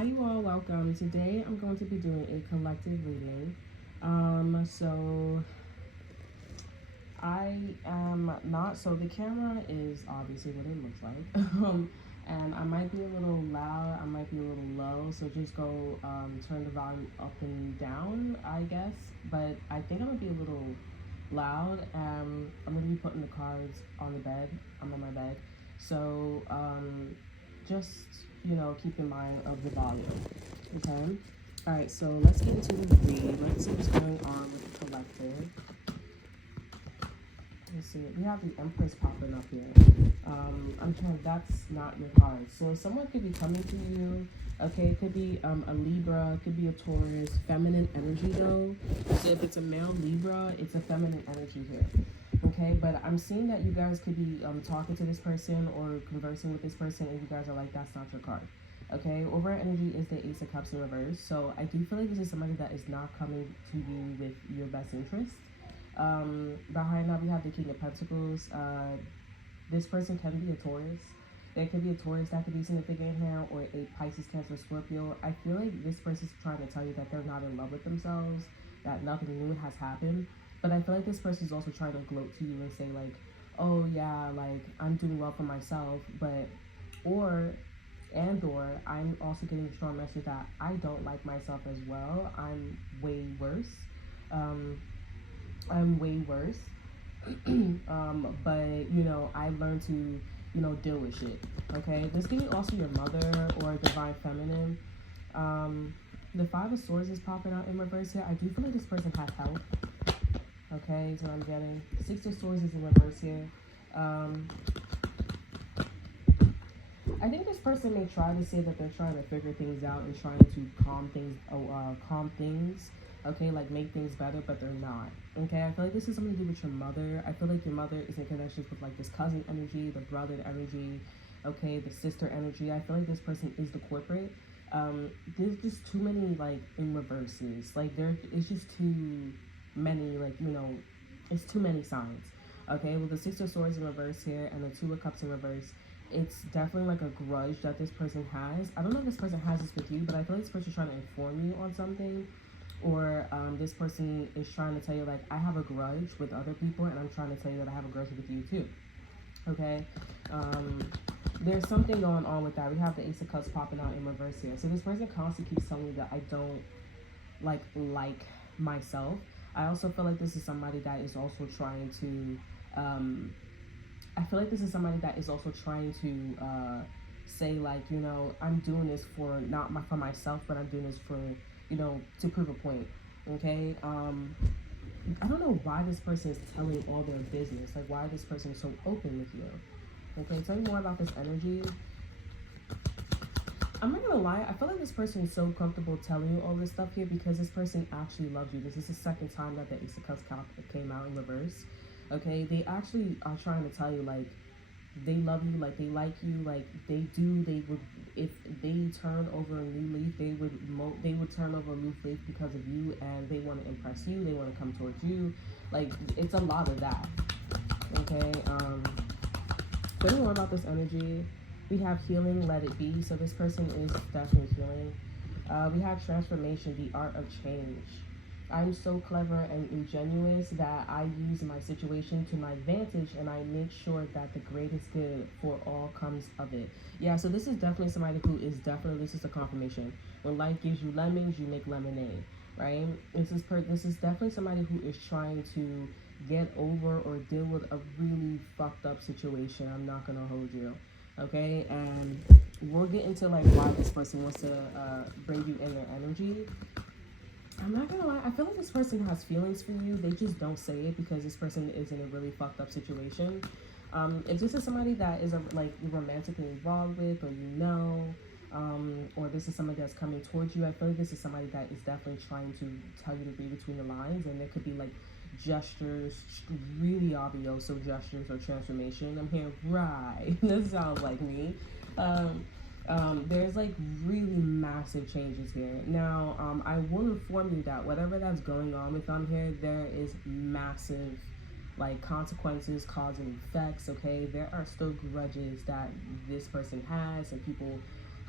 Hi, you all. Welcome. Today I'm going to be doing a collective reading. So I am not. So the camera is obviously what it looks like. And I might be a little loud. I might be a little low. So just go turn the volume up and down, I guess. But I think I'm gonna be a little loud. I'm gonna be putting the cards on the bed. I'm on my bed. So just keep in mind of the volume. Okay. All right. So let's get into the read. Let's see what's going on with the collective. Let's see. We have the Empress popping up here. I'm trying. That's not your card. So someone could be coming to you. Okay, it could be a Libra, it could be a Taurus, feminine energy though. So if it's a male Libra, it's a feminine energy here. Okay, but I'm seeing that you guys could be talking to this person or conversing with this person, and you guys are like, that's not your card. Okay, over energy is the Ace of Cups in reverse. So I do feel like this is somebody that is not coming to you with your best interest. Behind that we have the King of Pentacles. This person can be a Taurus. There could be a Taurus that could be significant here, or a Pisces, Cancer, Scorpio. I feel like this person's trying to tell you that they're not in love with themselves, that nothing new has happened. But I feel like this person's also trying to gloat to you and say like, oh yeah, like I'm doing well for myself, but or I'm also getting a strong message that I don't like myself as well. I'm way worse. I'm way worse. But I learned to deal with shit. Okay, this could be also your mother or divine feminine. The Five of Swords is popping out in reverse here. I do feel like this person has health. Okay, is what I'm getting. Six of Swords is in reverse here. I think this person may try to say that they're trying to figure things out and trying to calm things. Okay, like make things better, but they're not. Okay, I feel like this is something to do with your mother. I feel like your mother is in connections with like this cousin energy, the brother energy, okay, the sister energy. I feel like this person is the corporate. There's just too many like in reverses. Like there is just too many it's too many signs. Okay, with the Six of Swords in reverse here and the Two of Cups in reverse, it's definitely like a grudge that this person has. I don't know if this person has this with you, but I feel like this person's trying to inform you on something, or this person is trying to tell you like, I have a grudge with other people and I'm trying to tell you that I have a grudge with you too. Okay, there's something going on with that. We have the Ace of Cups popping out in reverse here. So this person constantly keeps telling me that I don't like myself. I also feel like this is somebody that is also trying to I feel like this is somebody that is also trying to say like, I'm doing this for for myself, but I'm doing this for to prove a point. Okay, I don't know why this person is telling all their business, like why this person is so open with you. Okay, tell me more about this energy. I'm not gonna lie, I feel like this person is so comfortable telling you all this stuff here because this person actually loves you. This is the second time that the Ace of Cups came out in reverse. Okay, they actually are trying to tell you like they love you, like they like you, like they would, if they turn over a new leaf, they would turn over a new leaf because of you, and they want to impress you, they want to come towards you. Like it's a lot of that. Okay, tell me more about this energy. We have healing, let it be. So this person is definitely healing. We have transformation, the art of change. I'm so clever and ingenuous that I use my situation to my advantage, and I make sure that the greatest good for all comes of it. Yeah, so this is definitely somebody who is this is a confirmation. When life gives you lemons, you make lemonade, right? This is definitely somebody who is trying to get over or deal with a really fucked up situation. I'm not gonna hold you. Okay, and we'll get into like why this person wants to bring you in their energy. I'm not gonna lie, I feel like this person has feelings for you. They just don't say it because this person is in a really fucked up situation. If this is somebody that is like romantically involved with, or this is somebody that's coming towards you, I feel like this is somebody that is definitely trying to tell you to read between the lines, and there could be like gestures, really obvious gestures or transformation. I'm here, right? This sounds like me. There's like really massive changes here. Now, I will inform you that whatever that's going on with them here, there is massive like consequences, cause and effects. Okay, there are still grudges that this person has, and people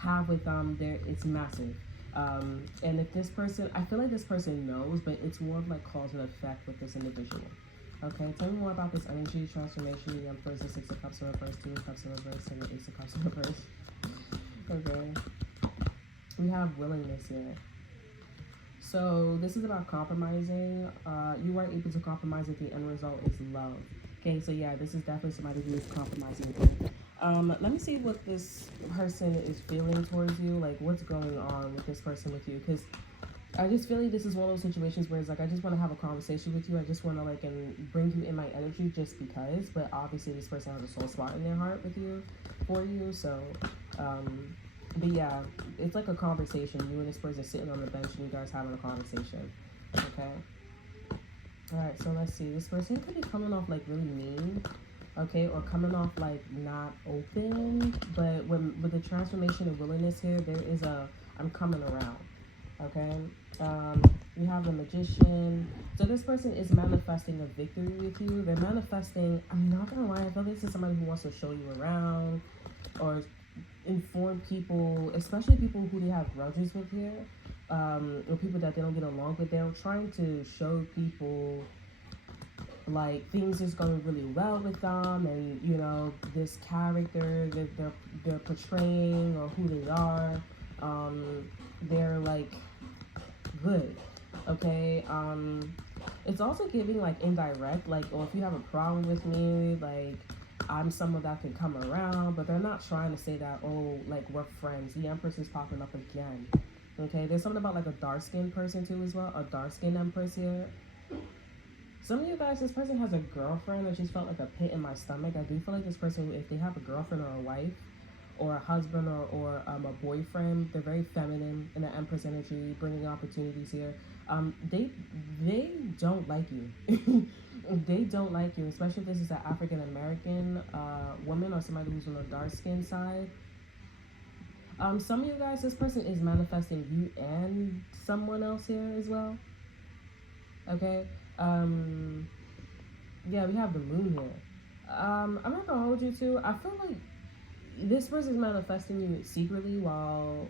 have with there, it's massive. And if this person, I feel like this person knows, but it's more of like cause and effect with this individual. Okay, tell me more about this energy transformation. The Emperor's the Six of Cups in reverse, Two of Cups in reverse, and the Ace of Cups in reverse. Okay, we have willingness here. So this is about compromising. You are able to compromise if the end result is love. Okay, so yeah, this is definitely somebody who is compromising. Let me see what this person is feeling towards you. Like, what's going on with this person with you? Because I just feel like this is one of those situations where it's like, I just want to have a conversation with you. I just want to like and bring you in my energy just because. But obviously, this person has a soul spot in their heart with you, for you. So, but yeah, it's like a conversation. You and this person sitting on the bench and you guys having a conversation. Okay. Alright, so let's see. This person could be coming off like really mean, okay, or coming off like not open. But with the transformation and willingness here, there is a I'm coming around. Okay. We have the Magician. So this person is manifesting a victory with you. They're manifesting, I'm not gonna lie, I feel this is somebody who wants to show you around or inform people, especially people who they have grudges with here. Or people that they don't get along with. They're trying to show people like things is going really well with them, and you know this character that they're portraying or who they are. They're like good. Okay. It's also giving like indirect, like, oh, if you have a problem with me, like I'm someone that can come around, but they're not trying to say that, oh, like we're friends. The Empress is popping up again. Okay, there's something about like a dark-skinned person too as well. A dark-skinned Empress here. Some of you guys, this person has a girlfriend. I just felt like a pit in my stomach. I do feel like this person, if they have a girlfriend or a wife or a husband or a boyfriend, they're very feminine in the Empress energy, bringing opportunities here. They don't like you. They don't like you, especially if this is an African American woman or somebody who's on the dark skin side. Some of you guys, this person is manifesting you and someone else here as well. Okay. Yeah, we have the moon here. I'm not gonna hold you to. I feel like this person is manifesting you secretly while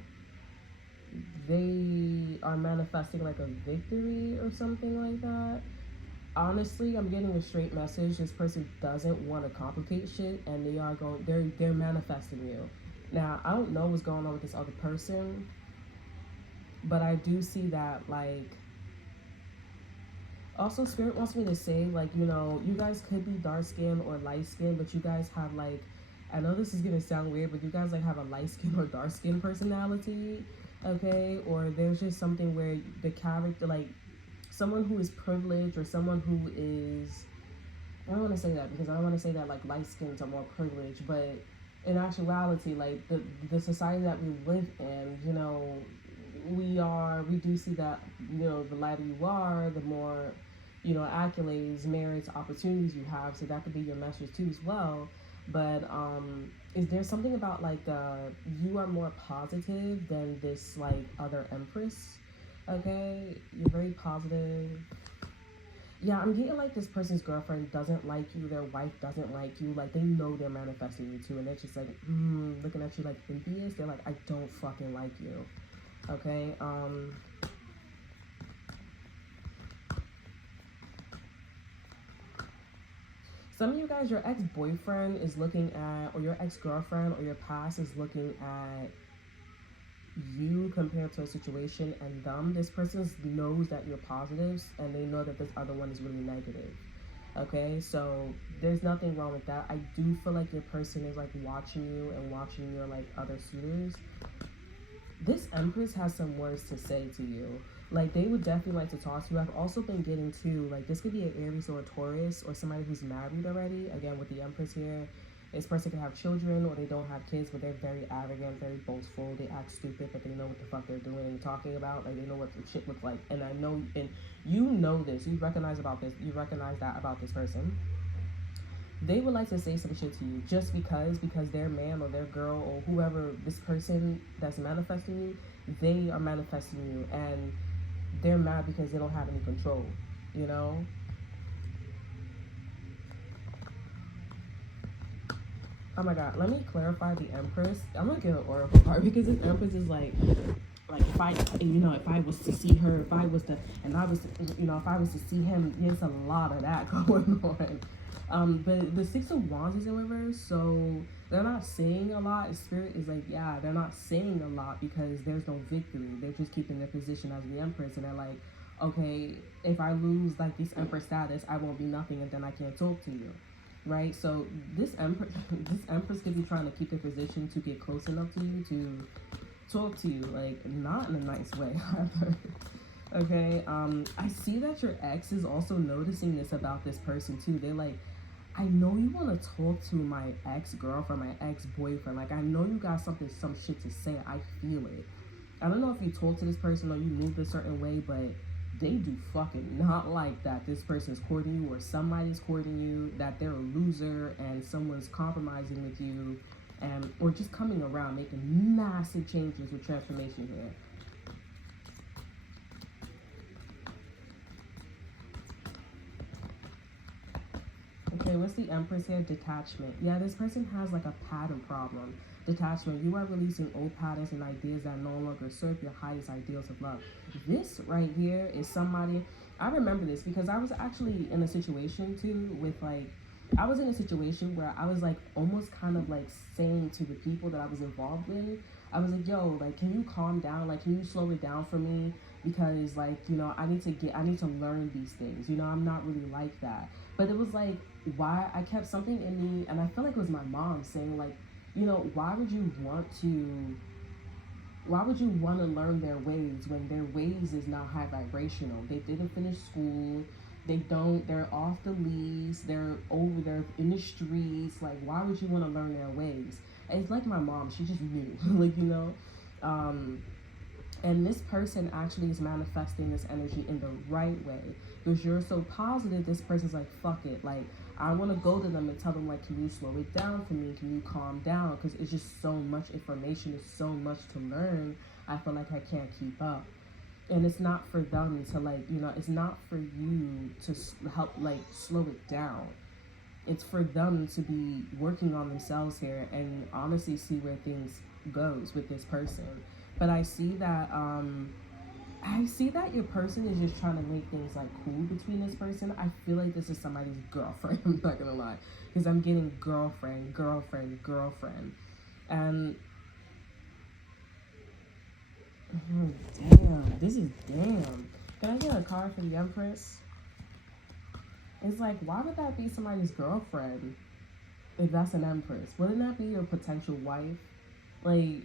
they are manifesting like a victory or something like that. Honestly, I'm getting a straight message. This person doesn't want to complicate shit, and they're manifesting you. Now, I don't know what's going on with this other person, but I do see that, like, also Spirit wants me to say, like, you know, you guys could be dark skin or light skin, but you guys have, like, I know this is gonna sound weird, but you guys, like, have a light skin or dark skin personality, okay? Or there's just something where the character, like, someone who is privileged or someone who is, I don't want to say that because I don't want to say that, like, light skins are more privileged, but in actuality, like the society that we live in, you know, we do see that, you know, the lighter you are, the more, you know, accolades, merits, opportunities you have. So that could be your message too as well. But is there something about like you are more positive than this like other Empress? Okay, you're very positive. Yeah, I'm getting like this person's girlfriend doesn't like you, their wife doesn't like you, like they know they're manifesting you too, and they're just like, looking at you like envious. They're like, I don't fucking like you. Okay, some of you guys, your ex-boyfriend is looking at, or your ex-girlfriend or your past is looking at you compared to a situation and them. This person knows that you're positives and they know that this other one is really negative. Okay, so there's nothing wrong with that. I do feel like your person is like watching you and watching your like other suitors. This Empress has some words to say to you. Like they would definitely like to talk to you. I've also been getting to like this could be an Aries or a Taurus or somebody who's married already. Again, with the Empress here. This person can have children or they don't have kids, but they're very arrogant, very boastful. They act stupid, but they know what the fuck they're doing and talking about. Like they know what the shit looks like. And I know, and you know this. You recognize about this. You recognize that about this person. They would like to say some shit to you just because their man or their girl or whoever, this person that's manifesting you, they are manifesting you, and they're mad because they don't have any control. You know. Oh my god, let me clarify the Empress. I'm gonna get an oracle card because this Empress is like if I, if I was to see her, if I was to, and I was, if I was to see him, there's a lot of that going on. But the Six of Wands is in reverse, so they're not saying a lot. Spirit is like, yeah, they're not saying a lot because there's no victory. They're just keeping their position as the Empress, and they're like, okay, if I lose like this Empress status, I won't be nothing, and then I can't talk to you, right? So this Empress, this Empress could be trying to keep their position to get close enough to you to talk to you, like not in a nice way either. Okay, I see that your ex is also noticing this about this person too. They're like, I know you want to talk to my ex-girlfriend, my ex-boyfriend. Like, I know you got some shit to say. I feel it. I don't know if you talk to this person or you moved a certain way, but they do fucking not like that this person's courting you or somebody's courting you, that they're a loser and someone's compromising with you, and or just coming around making massive changes with transformation here. Okay, what's the Empress here? Detachment. Yeah, this person has like a pattern problem. Detachment. You are releasing old patterns and ideas that no longer serve your highest ideals of love. This right here is somebody. I remember this because I was actually in a situation too with like. I was in a situation where I was like almost kind of like saying to the people that I was involved in, I was like, yo, like, can you calm down? Like, can you slow it down for me? Because like, I need to learn these things. I'm not really like that. But it was like, why I kept something in me, and I feel like it was my mom saying like, why would you want to learn their ways when their ways is not high vibrational? They didn't finish school, they're off the lease, they're in the streets. Like, why would you want to learn their ways? And it's like my mom, she just knew. like, um and this person actually is manifesting this energy in the right way because you're so positive. This person's like, fuck it, like, I want to go to them and tell them like, can you slow it down for me, can you calm down, because it's just so much information, it's so much to learn. I feel like I can't keep up. And it's not for them to like, it's not for you to help like slow it down. It's for them to be working on themselves here and honestly see where things goes with this person. But I see that your person is just trying to make things like cool between this person. I feel like this is somebody's girlfriend. I'm not gonna lie, because I'm getting girlfriend, girlfriend, girlfriend, and damn, this is damn. Can I get a card for the Empress? It's like, why would that be somebody's girlfriend if that's an Empress? Wouldn't that be your potential wife? Like,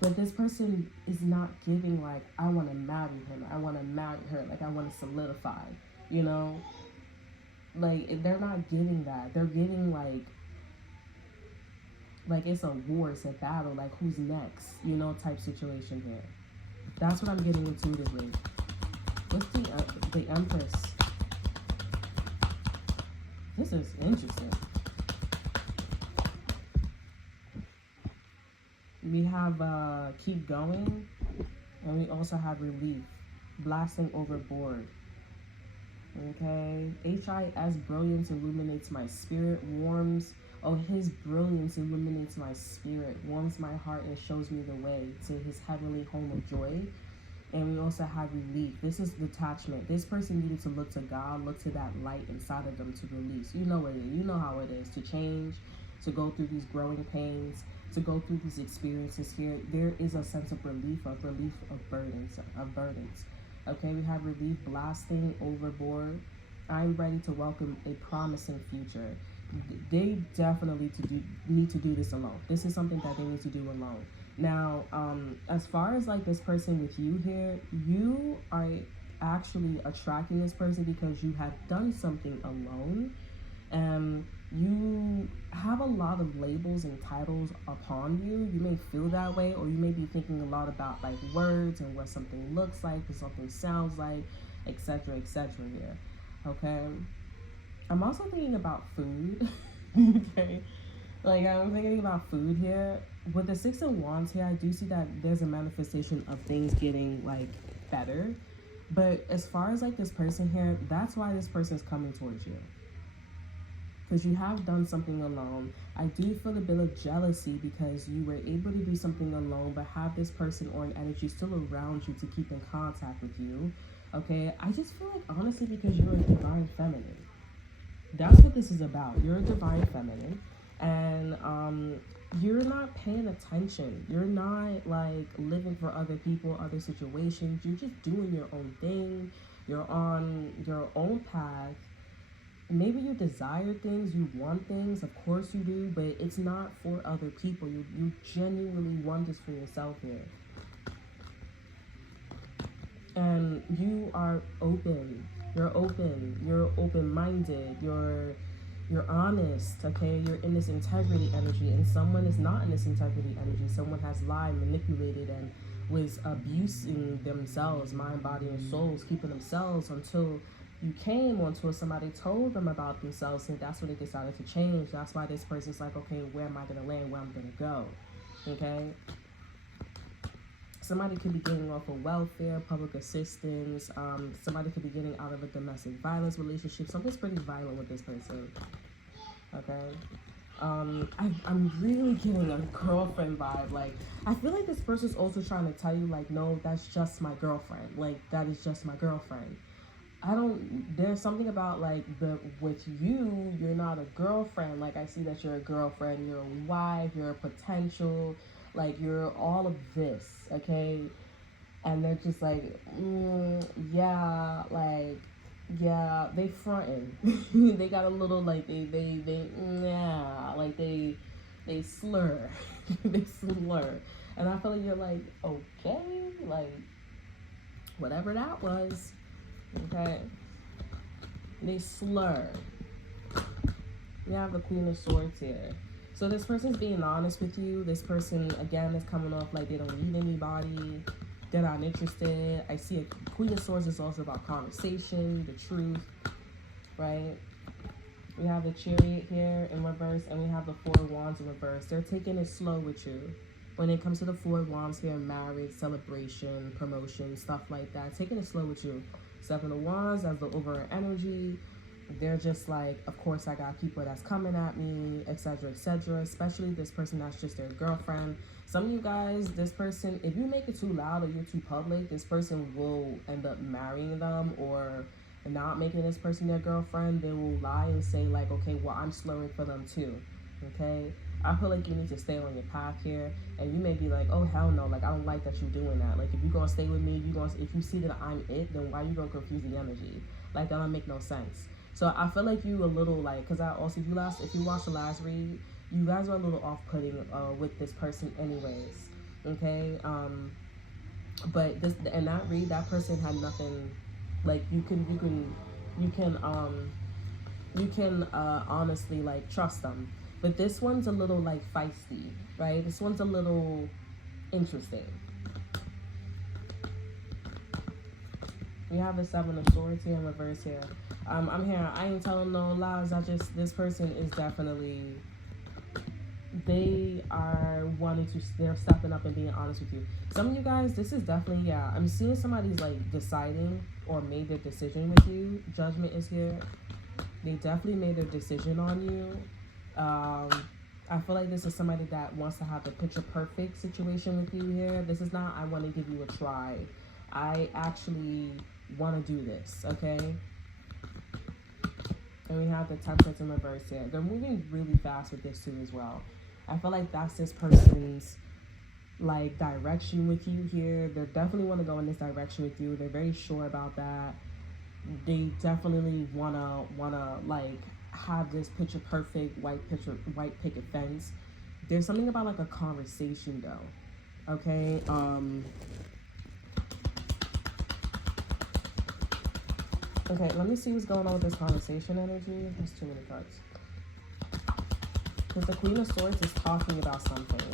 but this person is not giving like, I want to marry him, I want to marry her, like I want to solidify, you know? Like, they're not getting that. They're getting like it's a war, it's a battle, like who's next, type situation here. That's what I'm getting intuitively. What's the Empress? This is interesting. We have keep going, and we also have relief, blasting overboard. Okay, HIS brilliance illuminates my spirit, warms. Oh, his brilliance illuminates my spirit, warms my heart, and shows me the way to his heavenly home of joy. And we also have relief. This is detachment. This person needed to look to God, look to that light inside of them to release. You know what it is. You know how it is to change, to go through these growing pains, to go through these experiences here. There is a sense of relief of burdens, Okay, we have relief, blasting overboard. I'm ready to welcome a promising future. They definitely need to do this alone. This is something that they need to do alone. Now, as far as like this person with you here, you are actually attracting this person because you have done something alone, and you have a lot of labels and titles upon you. You may feel that way, or you may be thinking a lot about like words and what something looks like, what something sounds like, etc., etc. here. Okay, I'm also thinking about food. Okay, like I'm thinking about food here. With the Six of Wands here, I do see that there's a manifestation of things getting like better. But as far as like this person here, that's why this person is coming towards you. because you have done something alone. I do feel a bit of jealousy because you were able to do something alone, but have this person or an energy still around you to keep in contact with you. Okay, I just feel like honestly because you're a divine feminine. That's what this is about. You're a divine feminine, and you're not paying attention. You're not like living for other people, other situations. You're just doing your own thing. You're on your own path. Maybe you desire things, you want things, of course you do, but it's not for other people. You genuinely want this for yourself here. And you are open. You're open-minded. You're honest, okay? You're in this integrity energy, and someone is not in this integrity energy. Someone has lied, manipulated, and was abusing themselves, mind, body, and souls, keeping themselves until you came onto somebody told them about themselves, and that's when they decided to change. That's why this person's like, okay, where am I gonna land? Where I'm gonna go? Okay. Somebody could be getting off of welfare, public assistance. Somebody could be getting out of a domestic violence relationship. Something's pretty violent with this person. Okay. I'm really getting a girlfriend vibe. Like, I feel like this person's also trying to tell you, like, no, that's just my girlfriend. Like, that is just my girlfriend. There's something about, like, with you, you're not a girlfriend. Like, I see that you're a girlfriend, you're a wife, you're a potential, like, you're all of this, okay? And they're just like, yeah, like, yeah, they fronting. They got a little, like, yeah, like, they slur. They slur. And I feel like you're like, okay, like, whatever that was. Okay, they slur. We have the Queen of Swords here. So this person's being honest with you. This person, again, is coming off like they don't need anybody. They're not interested. I see a Queen of Swords is also about conversation, the truth, right? We have the Chariot here in reverse, and we have the Four of Wands in reverse. They're taking it slow with you. When it comes to the Four of Wands here, marriage, celebration, promotion, stuff like that. Taking it slow with you. Seven of Wands as the over energy. They're just like, of course I got people that's coming at me, etc., etc. Especially this person that's just their girlfriend. Some of you guys, this person, if you make it too loud or you're too public, this person will end up marrying them or not making this person their girlfriend. They will lie and say like, okay, well, I'm slurring for them too. Okay, I feel like you need to stay on your path here, and you may be like, oh hell no, like I don't like that you're doing that. Like if you're gonna stay with me, if you see that I'm it, then why you gonna confuse the energy? Like that don't make no sense. So I feel like you a little like, cause I also if you watched the last read, you guys are a little off-putting with this person anyways. Okay, but this in that read, that person had nothing. Like you can honestly like trust them. But this one's a little like feisty, right? This one's a little interesting. We have the Seven of Swords here in reverse here. I'm here. I ain't telling no lies. This person is definitely, they're stepping up and being honest with you. Some of you guys, this is definitely, yeah, I'm seeing somebody's like deciding or made their decision with you. Judgment is here. They definitely made their decision on you. I feel like this is somebody that wants to have the picture perfect situation with you here. This is not, I want to give you a try. I actually want to do this, okay? And we have the Temperance in reverse here. They're moving really fast with this too as well. I feel like that's this person's like direction with you here. They definitely want to go in this direction with you. They're very sure about that. They definitely wanna like have this picture perfect white picket fence. There's something about like a conversation though. Okay. Okay, let me see what's going on with this conversation energy. There's too many cards. Because the Queen of Swords is talking about something.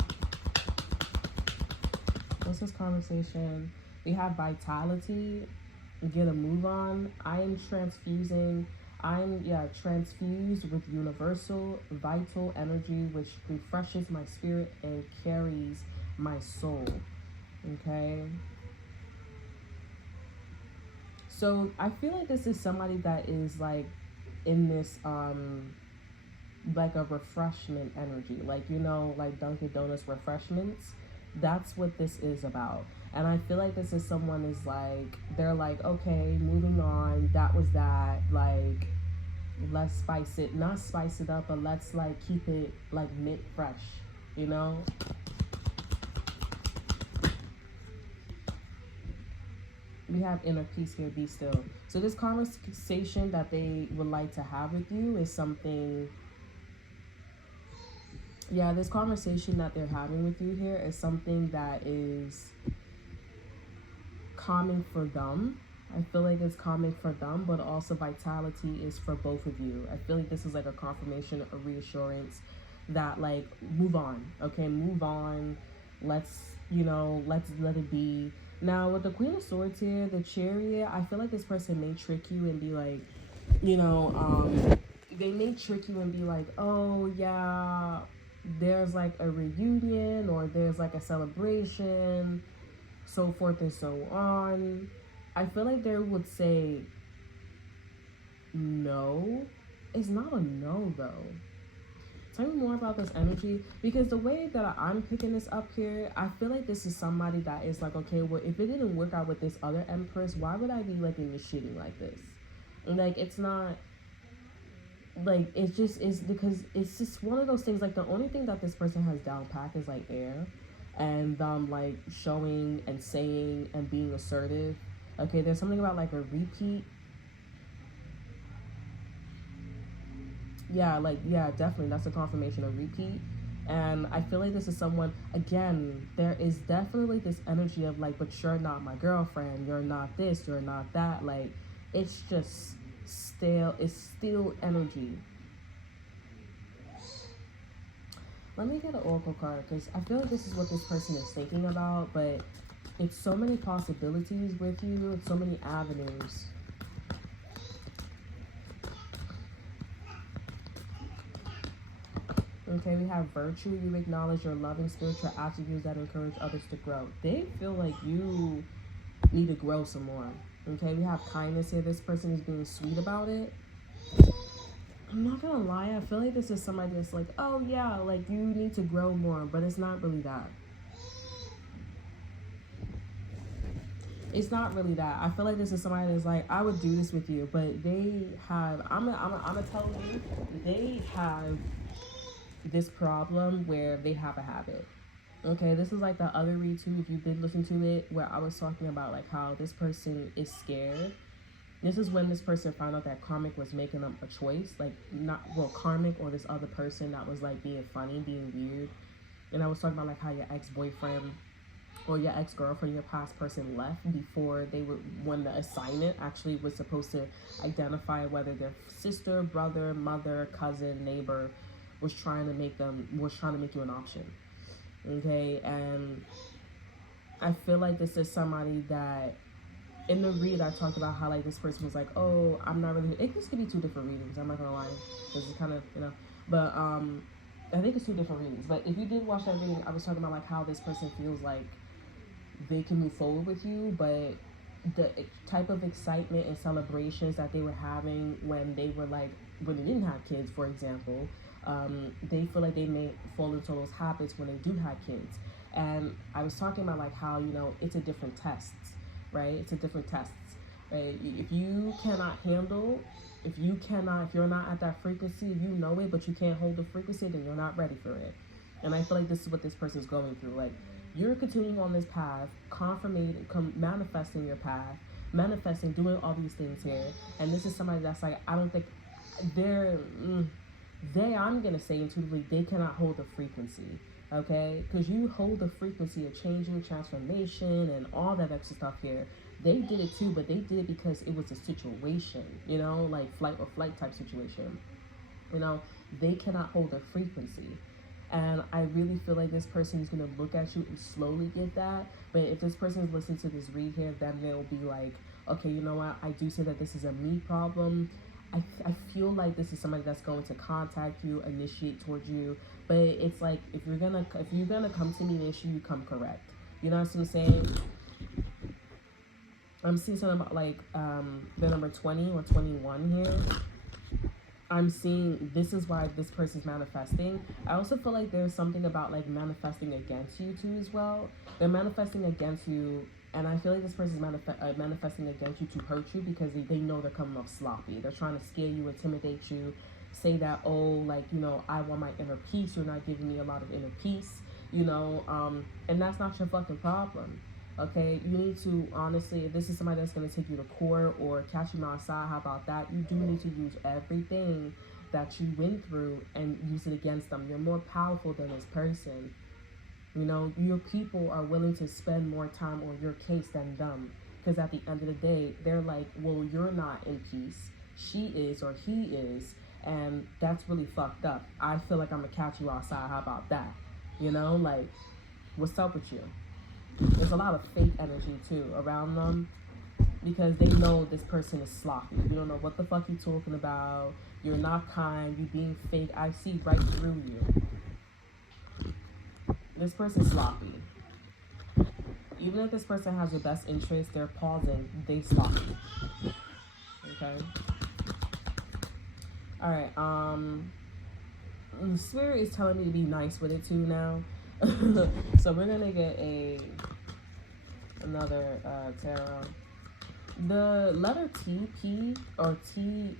What's this conversation? We have vitality. Get a move on. Transfused with universal vital energy which refreshes my spirit and carries my soul. Okay. So I feel like this is somebody that is like in this like a refreshment energy, like, you know, like Dunkin' Donuts refreshments. That's what this is about. And I feel like this is someone is like, they're like, okay, moving on, that was that, like, let's spice it, not spice it up, but let's like keep it like mint fresh, you know. We have inner peace here, be still. So this conversation that they would like to have with you is something, yeah, this conversation that they're having with you here is something that is calming for them. I feel like it's calming for them, but also vitality is for both of you. I feel like this is like a confirmation, a reassurance that like, move on, okay, move on. Let's, you know, let's let it be. Now with the Queen of Swords here, the Chariot, I feel like this person may trick you and be like, you know, they may trick you and be like, oh yeah, there's like a reunion or there's like a celebration, so forth and so on. I feel like they would say no. It's not a no though. Tell me more about this energy, because the way that I'm picking this up here, I feel like this is somebody that is like, okay, well, if it didn't work out with this other Empress, why would I be like initiating like this? And like, it's not like, it's just, it's because it's just one of those things. Like, the only thing that this person has down pat is like air, and like showing and saying and being assertive. Okay, there's something about like a repeat. Yeah, like, yeah, definitely. That's a confirmation of repeat. And I feel like this is someone, again, there is definitely this energy of like, but you're not my girlfriend, you're not this, you're not that. Like, it's just stale, it's still energy. Let me get an oracle card, because I feel like this is what this person is thinking about, but it's so many possibilities with you, it's so many avenues. Okay, we have virtue. You acknowledge your loving spiritual attributes that encourage others to grow. They feel like you need to grow some more. Okay, we have kindness here. This person is being sweet about it. I'm not gonna lie, I feel like this is somebody that's like, oh yeah, like you need to grow more, but it's not really that. It's not really that. I feel like this is somebody that's like, I would do this with you, but they have, I'm gonna tell you, they have this problem where they have a habit. Okay, this is like the other read too, if you did listen to it, where I was talking about like how this person is scared. This is when this person found out that Karmic was making them a choice, like, not, well, Karmic or this other person that was like being funny, being weird. And I was talking about like how your ex-boyfriend or your ex-girlfriend, your past person left before they were, when the assignment actually was supposed to identify whether their sister, brother, mother, cousin, neighbor was trying to make you an option. Okay, and I feel like this is somebody that, in the read, I talked about how like this person was like, oh, I'm not really, this could be two different readings, I'm not gonna lie, because it's kind of, you know, but I think it's two different readings. But if you did watch that reading, I was talking about like how this person feels like they can move forward with you, but the type of excitement and celebrations that they were having when they were like, when they didn't have kids, for example, they feel like they may fall into those habits when they do have kids. And I was talking about like how, you know, it's a different test, right? It's a different test, right? If you cannot handle, if you're not at that frequency, you know it, but you can't hold the frequency, then you're not ready for it. And I feel like this is what this person's going through. Like, you're continuing on this path, manifesting your path, manifesting, doing all these things here. And this is somebody that's like, I don't think I'm going to say intuitively, they cannot hold the frequency, okay? Because you hold the frequency of changing, transformation, and all that extra stuff here. They did it too, but they did it because it was a situation, you know, like flight or flight type situation. You know, they cannot hold the frequency. And I really feel like this person is going to look at you and slowly get that. But if this person is listening to this read here, then they'll be like, okay, you know what? I do say that this is a me problem. I feel like this is somebody that's going to contact you, initiate towards you. But it's like, if you're gonna come to me and issue, you come correct. You know what I'm saying? I'm seeing something about like the number 20 or 21 here. I'm seeing this is why this person's manifesting. I also feel like there's something about like manifesting against you too as well. They're manifesting against you, and I feel like this person's manifesting against you to hurt you because they know they're coming off sloppy. They're trying to scare you, intimidate you, say that, oh, like, you know, I want my inner peace. You're not giving me a lot of inner peace, you know, and that's not your fucking problem. Okay, you need to honestly, if this is somebody that's going to take you to court or catch you outside, how about that? You do need to use everything that you went through and use it against them. You're more powerful than this person. You know, your people are willing to spend more time on your case than them. Because at the end of the day, they're like, well, you're not in peace. She is or he is. And that's really fucked up. I feel like I'm going to catch you outside. How about that? You know, like, what's up with you? There's a lot of fake energy too around them because they know this person is sloppy. You don't know what the fuck you're talking about. You're not kind. You're being fake. I see right through you. This person's sloppy. Even if this person has your best interest, they're pausing. They sloppy. Okay. All right. Spirit is telling me to be nice with it too now. So we're gonna get another tarot. The letter T, P, or T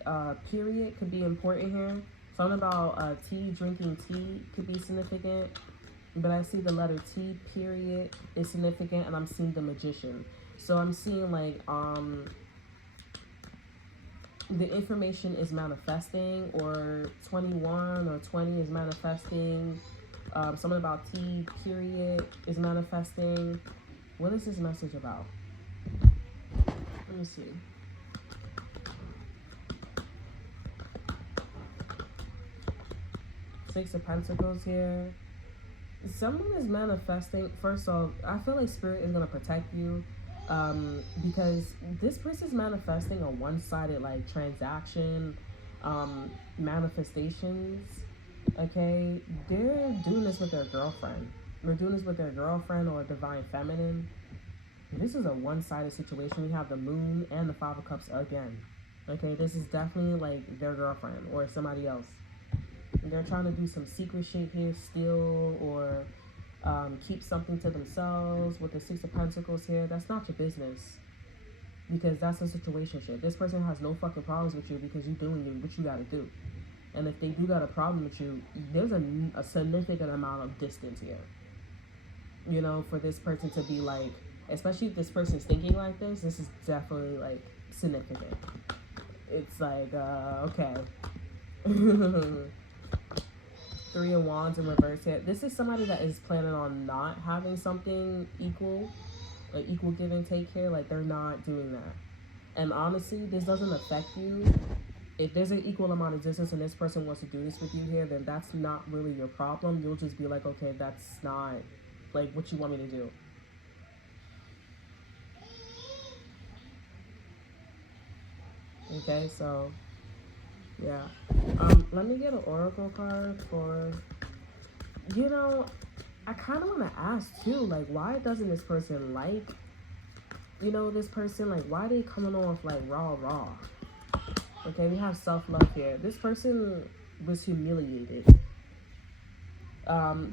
period could be important here. Something about tea, drinking tea could be significant. But I see the letter T period is significant, and I'm seeing the Magician. So I'm seeing like the information is manifesting, or 21 or 20 is manifesting. Something about T period is manifesting. What is this message about? Let me see. Six of Pentacles here. Someone is manifesting. First off, I feel like Spirit is going to protect you because this person's manifesting a one-sided like transaction, manifestations. Okay, they're doing this with their girlfriend. They're doing this with their girlfriend or divine feminine. This is a one-sided situation. We have the Moon and the Five of Cups again. Okay, this is definitely like their girlfriend or somebody else. They're trying to do some secret shit here, steal or keep something to themselves with the Six of Pentacles here. That's not your business because that's a situationship. This person has no fucking problems with you because you're doing what you gotta do. And if they do got a problem with you, there's a significant amount of distance here. You know, for this person to be like, especially if this person's thinking like this is definitely like significant. It's like, okay. Three of Wands in reverse here. This is somebody that is planning on not having something equal, like equal give and take here. Like they're not doing that. And honestly, this doesn't affect you. If there's an equal amount of distance and this person wants to do this with you here, then that's not really your problem. You'll just be like, okay, that's not like what you want me to do. Okay, so yeah. Let me get an oracle card for, you know, I kind of want to ask too, like, why doesn't this person like, you know, this person, like, why are they coming off like raw? Okay, we have self-love here. This person was humiliated.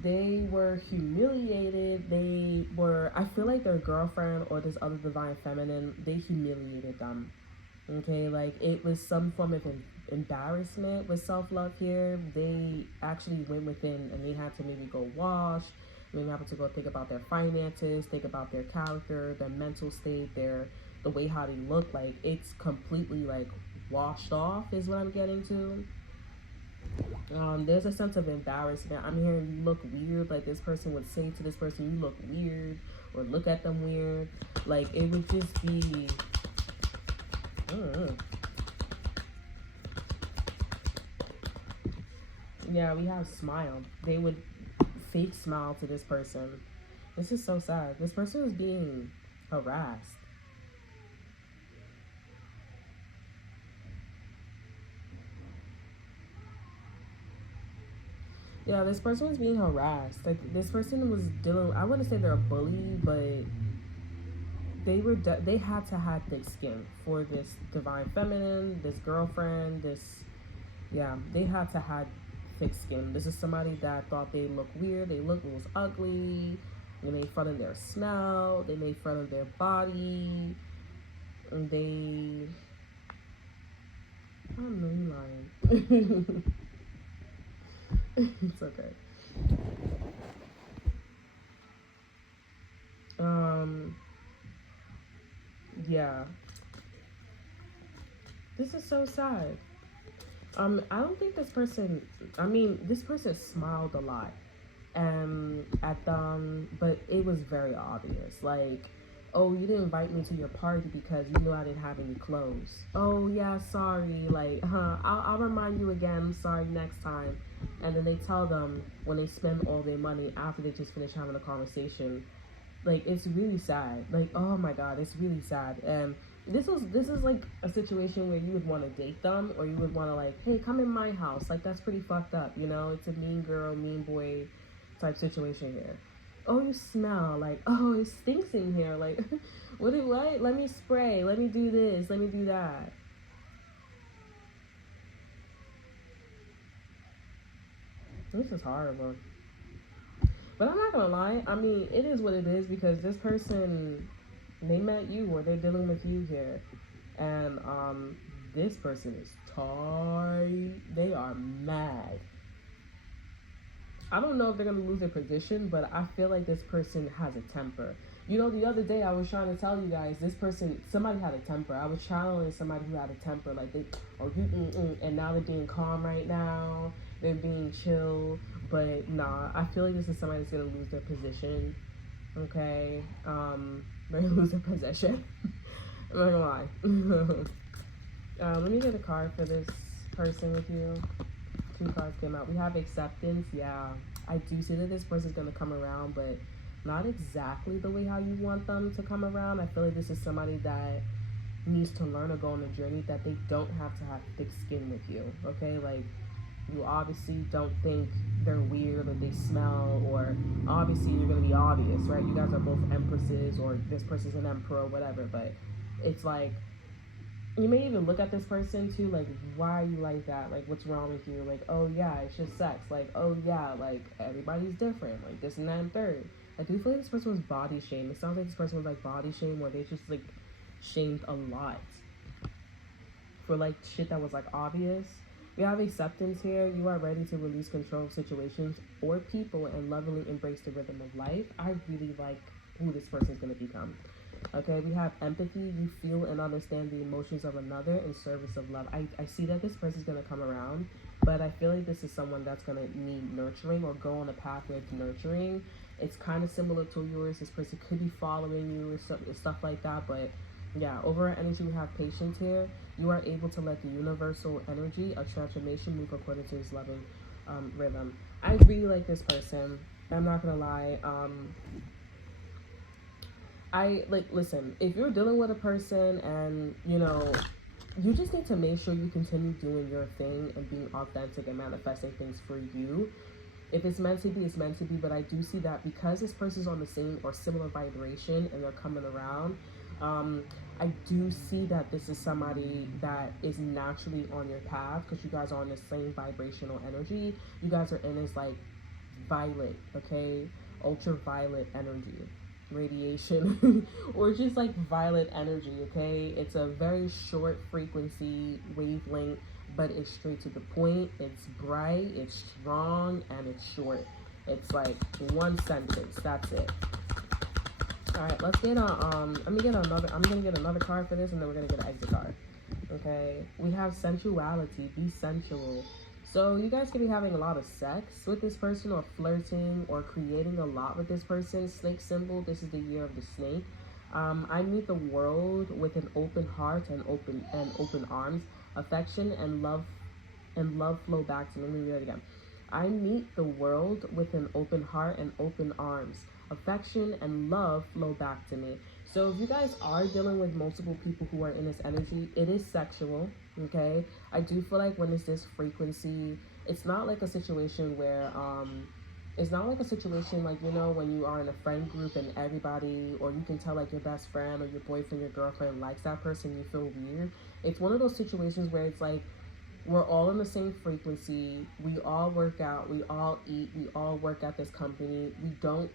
They were humiliated. They were, I feel like their girlfriend or this other divine feminine, they humiliated them. Okay, like it was some form of embarrassment with self-love here. They actually went within and they had to maybe go wash. They had to go think about their finances, think about their character, their mental state, the way how they look. Like it's completely like washed off is what I'm getting to. There's a sense of embarrassment. I'm hearing you look weird. Like this person would say to this person, you look weird, or look at them weird. Like it would just be, yeah, we have smile. They would fake smile to this person. This is so sad. This person is being harassed. Yeah, this person was being harassed. Like this person was dealing, I wouldn't say they're a bully, but they had to have thick skin for this divine feminine, this girlfriend, this Yeah, they had to have thick skin. This is somebody that thought they look weird, they look was ugly, they made fun of their smell, they made fun of their body, and they, I don't know, you lying. It's okay. Um, yeah, this is so sad. I don't think this person. I mean, this person smiled a lot, at them, but it was very obvious. Like, oh, you didn't invite me to your party because you knew I didn't have any clothes. Oh yeah, sorry. Like, I'll remind you again. Sorry, next time. And then they tell them when they spend all their money after they just finish having a conversation. Like, it's really sad. Like, oh my god, it's really sad. And this is like a situation where you would want to date them, or you would want to, like, hey, come in my house. Like, that's pretty fucked up, you know. It's a mean girl, mean boy type situation here. Oh, you smell. Like, oh, it stinks in here. Like, what, let me spray, let me do this, let me do that. This is horrible. But I'm not gonna lie. I mean, it is what it is, because this person, they met you, or they're dealing with you here, and this person is tight. They are mad. I don't know if they're gonna lose their position, but I feel like this person has a temper. You know, the other day I was trying to tell you guys, this person, somebody had a temper. I was channeling somebody who had a temper, like they, oh, and now they're being calm right now. They're being chill, but nah, I feel like this is somebody that's gonna lose their position. Okay, they're gonna lose their possession. I'm not gonna lie. Let me get a card for this person with you. Two cards came out. We have acceptance. Yeah, I do see that this person's gonna come around, but not exactly the way how you want them to come around. I feel like this is somebody that needs to learn or go on a journey that they don't have to have thick skin with you. Okay, like, you obviously don't think they're weird or they smell, or obviously you're gonna be obvious, right? You guys are both empresses, or this person's an emperor or whatever, but it's like, you may even look at this person too, like, why are you like that? Like, what's wrong with you? Like, oh yeah, it's just sex. Like, oh yeah, like, everybody's different. Like, this and that and third. I do feel like this person was body shamed. It sounds like this person was like body shamed, where they just like shamed a lot for like shit that was like obvious. We have acceptance here. You are ready to release control of situations or people and lovingly embrace the rhythm of life. I really like who this person is going to become. Okay, we have empathy. You feel and understand the emotions of another in service of love. I see that this person is going to come around, but I feel like this is someone that's going to need nurturing or go on a pathway of nurturing. It's kind of similar to yours. This person could be following you or stuff like that, but yeah, over our energy, we have patience here. You are able to let the universal energy of transformation move according to his loving rhythm. I really like this person. I'm not going to lie. I like, listen, if you're dealing with a person and you just need to make sure you continue doing your thing and being authentic and manifesting things for you. If it's meant to be, it's meant to be. But I do see that because this person's on the same or similar vibration and they're coming around, I do see that this is somebody that is naturally on your path, because you guys are on the same vibrational energy. You guys are in this like violet, okay, ultraviolet energy, radiation, or just like violet energy, okay? It's a very short frequency wavelength, but it's straight to the point. It's bright, it's strong, and it's short. It's like one sentence, that's it. All right, let's get I'm gonna get another card for this, and then we're gonna get an exit card. Okay, we have sensuality. Be sensual. So you guys could be having a lot of sex with this person, or flirting, or creating a lot with this person. Snake symbol. This is the year of the snake. I meet the world with an open heart and open arms. Affection and love flow back to me. Let me read it again. I meet the world with an open heart and open arms. Affection and love flow back to me. So if you guys are dealing with multiple people who are in this energy, it is sexual, okay? I do feel like when it's this frequency, it's not like a situation where, it's not like a situation like, when you are in a friend group and everybody, or you can tell like your best friend or your boyfriend, your girlfriend likes that person, you feel weird. It's one of those situations where it's like, we're all in the same frequency. We all work out. We all eat. We all work at this company. We don't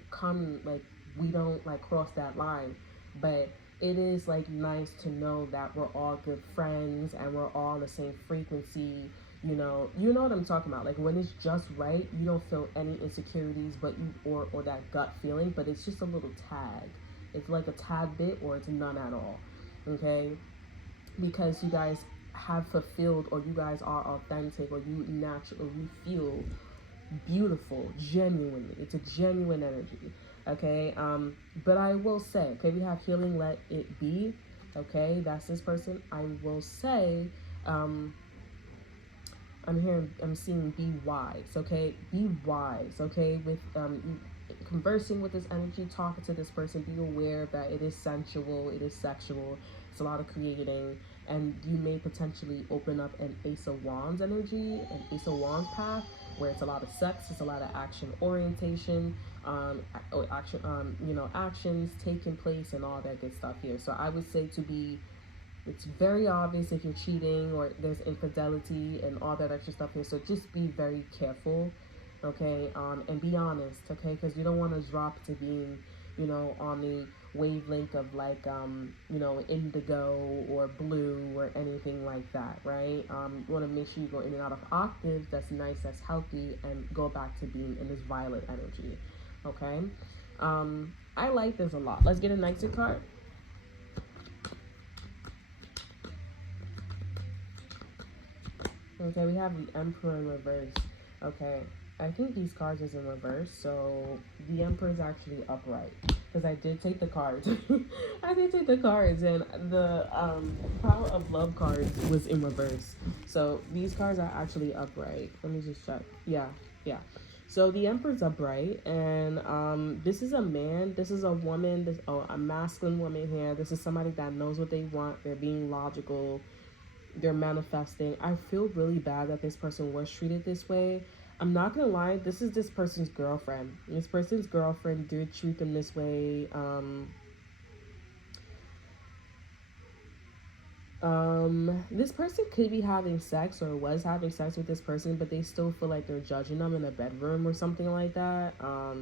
like cross that line. But it is like nice to know that we're all good friends and we're all the same frequency. You know what I'm talking about. Like when it's just right, you don't feel any insecurities, but or that gut feeling. But it's just a little tag. It's like a tad bit, or it's none at all. Okay, because you guys have fulfilled, or you guys are authentic, or you natural, or you feel beautiful genuinely. It's a genuine energy. Okay, but I will say, okay, we have healing, let it be. Okay, that's this person. I will say, I'm seeing be wise. Okay, be wise. Okay, with conversing with this energy, talking to this person, be aware that it is sensual, it is sexual, it's a lot of creating, and you may potentially open up an Ace of Wands energy, an Ace of Wands path, where it's a lot of sex, it's a lot of action orientation, actions taking place and all that good stuff here. So I would say to be, it's very obvious if you're cheating or there's infidelity and all that extra stuff here. So just be very careful, okay? And be honest, okay? Because you don't want to drop to being, on the wavelength of like, indigo or blue or anything like that, right? You want to make sure you go in and out of octaves that's nice, that's healthy, and go back to being in this violet energy, okay? I like this a lot. Let's get a nicer card. Okay, we have the Emperor in reverse. Okay, I think these cards is in reverse, so the Emperor is actually upright. Because I did take the cards. I did take the cards, and the Power of Love card was in reverse. So these cards are actually upright. Let me just check. Yeah. So the Emperor's upright, and this is a man, this is a woman, a masculine woman here. This is somebody that knows what they want. They're being logical. They're manifesting. I feel really bad that this person was treated this way. I'm not gonna lie, this is this person's girlfriend. This person's girlfriend did treat them this way. This person could be having sex or was having sex with this person, but they still feel like they're judging them in a bedroom or something like that. I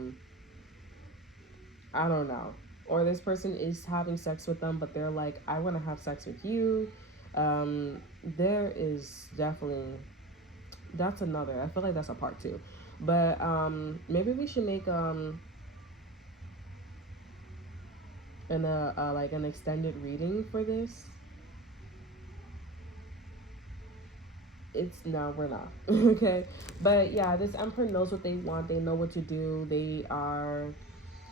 don't know. Or this person is having sex with them, but they're like, I want to have sex with you. There is definitely, that's another, I feel like that's a part two, but maybe we should make like an extended reading for this. No, we're not. Okay, but yeah, this Emperor knows what they want. They know what to do. They are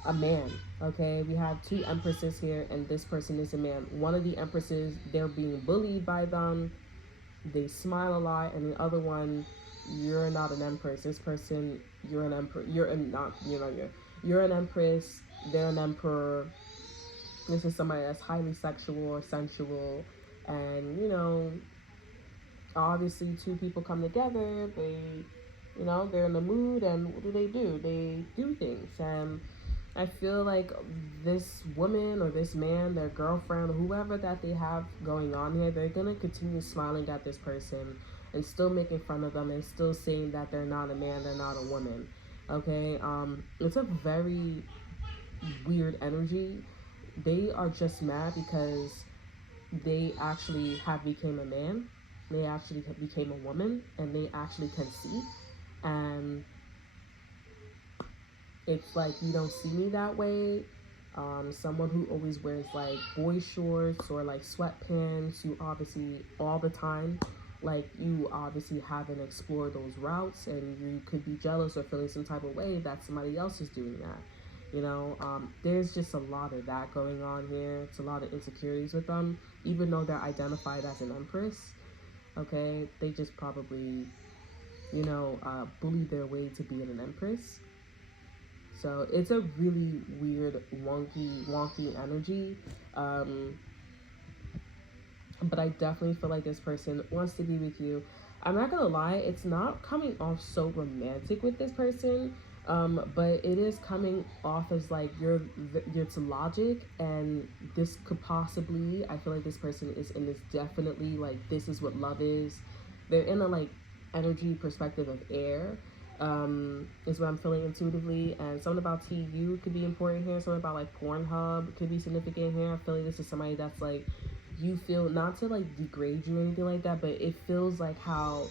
a man. Okay, we have two Empresses here, and this person is a man. One of the Empresses, they're being bullied by them. They smile a lot, and the other one, you're not an Empress. This person, you're an Emperor. You're an Empress. They're an Emperor. This is somebody that's highly sexual or sensual, and obviously two people come together. They're in the mood, and what do? They do things, and I feel like this woman or this man, their girlfriend, or whoever that they have going on here, they're going to continue smiling at this person and still making fun of them and still saying that they're not a man, they're not a woman. Okay? It's a very weird energy. They are just mad because they actually have became a man. They actually became a woman, and they actually can see. And it's like, you don't see me that way. Someone who always wears like boy shorts or like sweatpants, you obviously all the time, like you obviously haven't explored those routes, and you could be jealous or feeling some type of way that somebody else is doing that. There's just a lot of that going on here. It's a lot of insecurities with them, even though they're identified as an Empress. Okay, they just probably, bully their way to being an Empress. So it's a really weird, wonky energy. But I definitely feel like this person wants to be with you. I'm not gonna lie, it's not coming off so romantic with this person. But it is coming off as like it's logic, and this could possibly, I feel like this person is in this definitely like, this is what love is. they're in a like energy perspective of air, is what I'm feeling intuitively. And something about TU could be important here. Something about like Pornhub could be significant here. I feel like this is somebody that's like, you feel, not to like degrade you or anything like that, but it feels like how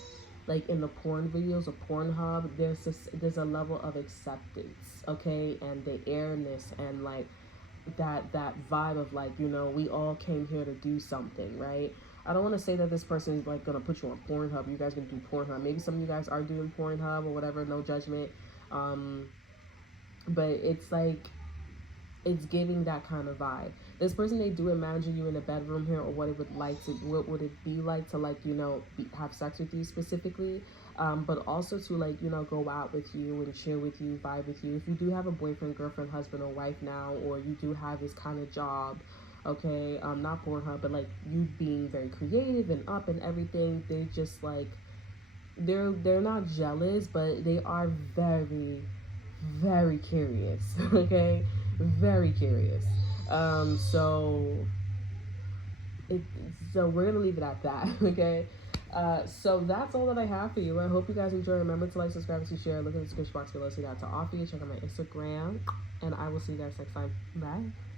like in the porn videos of Pornhub, there's a level of acceptance, okay, and the airness and like that vibe of like, you know, we all came here to do something, right? I don't want to say that this person is like gonna put you on Pornhub. You guys gonna do Pornhub. Maybe some of you guys are doing Pornhub or whatever. No judgment. Um, but it's like, it's giving that kind of vibe. This person, they do imagine you in a bedroom here, or what it would like to, what would it be like to like, you know, have sex with you specifically, but also to like, you know, go out with you and chill with you, vibe with you. If you do have a boyfriend, girlfriend, husband, or wife now, or you do have this kind of job, okay, not Pornhub, but like you being very creative and up and everything, they just like, they're not jealous, but they are very, very curious. Okay, very curious. So it, so we're gonna leave it at that. Okay. So that's all that I have for you. I hope you guys enjoy. Remember to like, subscribe, and share. Look in the description box below. See that to offer you. Check out my Instagram, and I will see you guys next time. Bye.